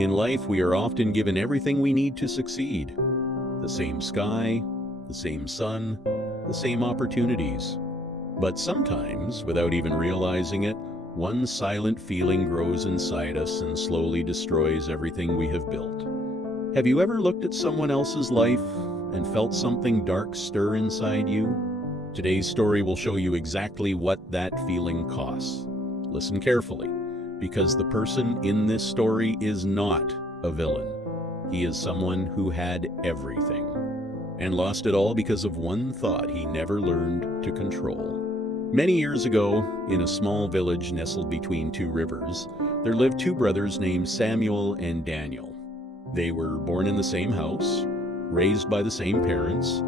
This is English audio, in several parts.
In life, we are often given everything we need to succeed. The same sky, the same sun, the same opportunities. But sometimes, without even realizing it, one silent feeling grows inside us and slowly destroys everything we have built. Have you ever looked at someone else's life and felt something dark stir inside you? Today's story will show you exactly what that feeling costs. Listen carefully, because the person in this story is not a villain. He is someone who had everything and lost it all because of one thought he never learned to control. Many years ago, in a small village nestled between two rivers, there lived two brothers named Samuel and Daniel. They were born in the same house, raised by the same parents,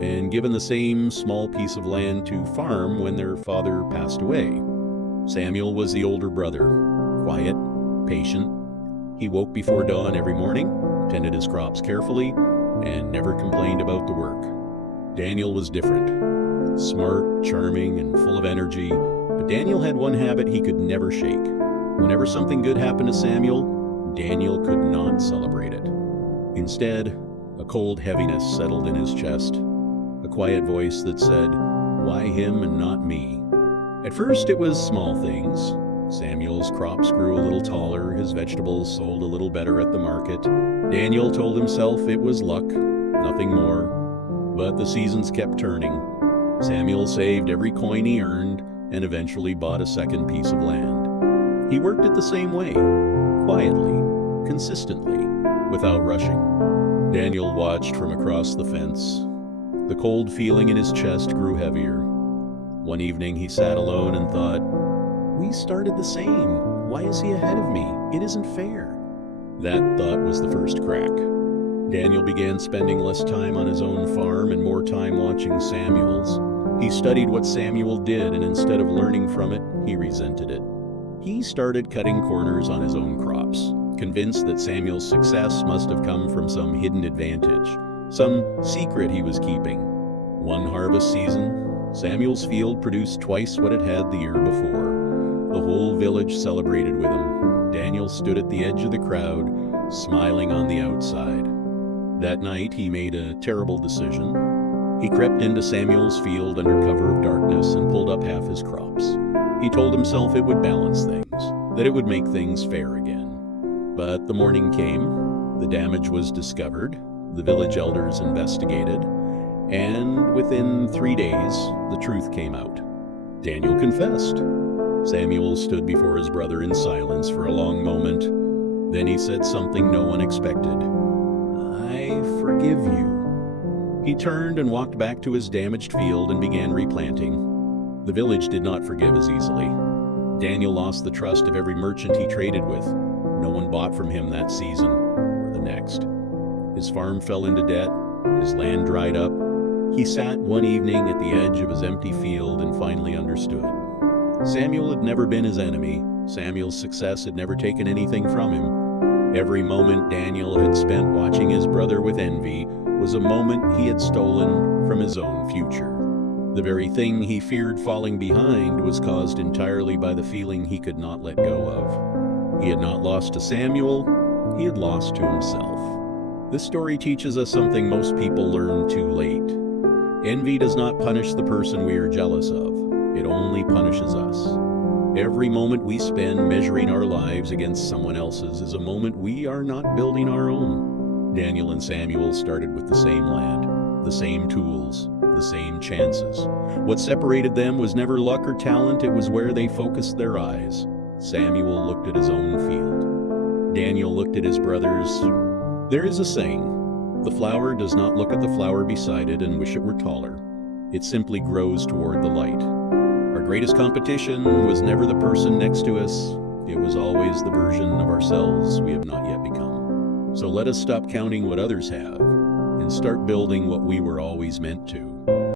and given the same small piece of land to farm when their father passed away. Samuel was the older brother, quiet, patient. He woke before dawn every morning, tended his crops carefully, and never complained about the work. Daniel was different. Smart, charming, and full of energy, but Daniel had one habit he could never shake. Whenever something good happened to Samuel, Daniel could not celebrate it. Instead, a cold heaviness settled in his chest, a quiet voice that said, "Why him and not me?" At first it was small things. Samuel's crops grew a little taller, his vegetables sold a little better at the market. Daniel told himself it was luck, nothing more. But the seasons kept turning. Samuel saved every coin he earned and eventually bought a second piece of land. He worked it the same way, quietly, consistently, without rushing. Daniel watched from across the fence. The cold feeling in his chest grew heavier. One evening he sat alone and thought, "We started the same. Why is he ahead of me? It isn't fair." That thought was the first crack. Daniel began spending less time on his own farm and more time watching Samuel's. He studied what Samuel did, and instead of learning from it, he resented it. He started cutting corners on his own crops, convinced that Samuel's success must have come from some hidden advantage, some secret he was keeping. One harvest season, Samuel's field produced twice what it had the year before. The whole village celebrated with him. Daniel stood at the edge of the crowd, smiling on the outside. That night, he made a terrible decision. He crept into Samuel's field under cover of darkness and pulled up half his crops. He told himself it would balance things, that it would make things fair again. But the morning came, the damage was discovered, the village elders investigated, and within 3 days, the truth came out. Daniel confessed. Samuel stood before his brother in silence for a long moment. Then he said something no one expected. "I forgive you." He turned and walked back to his damaged field and began replanting. The village did not forgive as easily. Daniel lost the trust of every merchant he traded with. No one bought from him that season or the next. His farm fell into debt. His land dried up. He sat one evening at the edge of his empty field and finally understood. Samuel had never been his enemy. Samuel's success had never taken anything from him. Every moment Daniel had spent watching his brother with envy was a moment he had stolen from his own future. The very thing he feared falling behind was caused entirely by the feeling he could not let go of. He had not lost to Samuel, he had lost to himself. This story teaches us something most people learn too late. Envy does not punish the person we are jealous of. It only punishes us. Every moment we spend measuring our lives against someone else's is a moment we are not building our own. Daniel and Samuel started with the same land, the same tools, the same chances. What separated them was never luck or talent, it was where they focused their eyes. Samuel looked at his own field. Daniel looked at his brother's. There is a saying, "The flower does not look at the flower beside it and wish it were taller. It simply grows toward the light." Our greatest competition was never the person next to us. It was always the version of ourselves we have not yet become. So let us stop counting what others have and start building what we were always meant to.